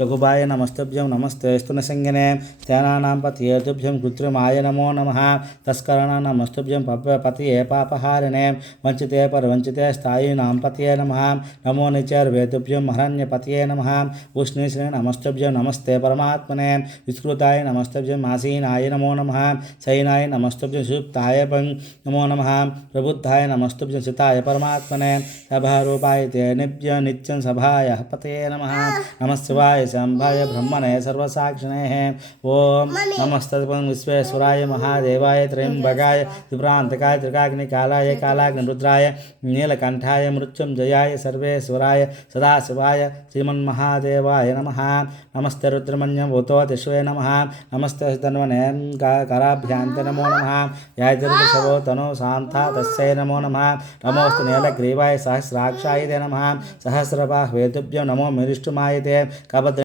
यकुबाय नमस्तुभ्यं नमस्ते स्तुनसंज्ञने स्त्यानानां पतये तुभ्यं कृत्रिमाय नमो नमः तस्कराणां नमस्तुभ्यं पतये पापहारिणे वंचिते परवंचिते स्थायिनां पतये नमः नमो निचर्वेतुभ्यं हरण्यपतये नमः उष्णीश्वरे नमस्तुभ्यं नमस्ते परमात्मने विस्कृताय नमस्तुभ्यं आसीनाय नमो नमः शयनाय नमस्तुभ्यं सुप्ताय नमो नमः प्रबुद्धाय नमस्तुभ्यं सिताय परमात्मने सभारूपाय ते नित्यं सभाय पतये नमः नमः शिवाय शंभाय ब्रह्मणे सर्वसाक्षिणे ओम नमस्तस्मै विश्वेश्वराय महादेवाय त्र्यंबकाय त्रिपुरांतकाय त्रिकाग्निकालाय कालाग्निरुद्राय नीलकंठाय मृत्युंजयाय सर्वेश्वराय सदाशिवाय श्रीमन्महादेवाय नमः नमस्ते रुद्रमन्यं भूतोतिष्वे नमः नमस्ते तन्वने कराभ्यान्ते नमो नमः याजर्वशवो तनो शान्ता तस्यै नमो नमः नमोस्तु नीलग्रीवाय सहस्राक्षाय ते नमः सहस्रबाह्वे तुभ्यं नमो मेरिष्टुमाय ते कबद्ध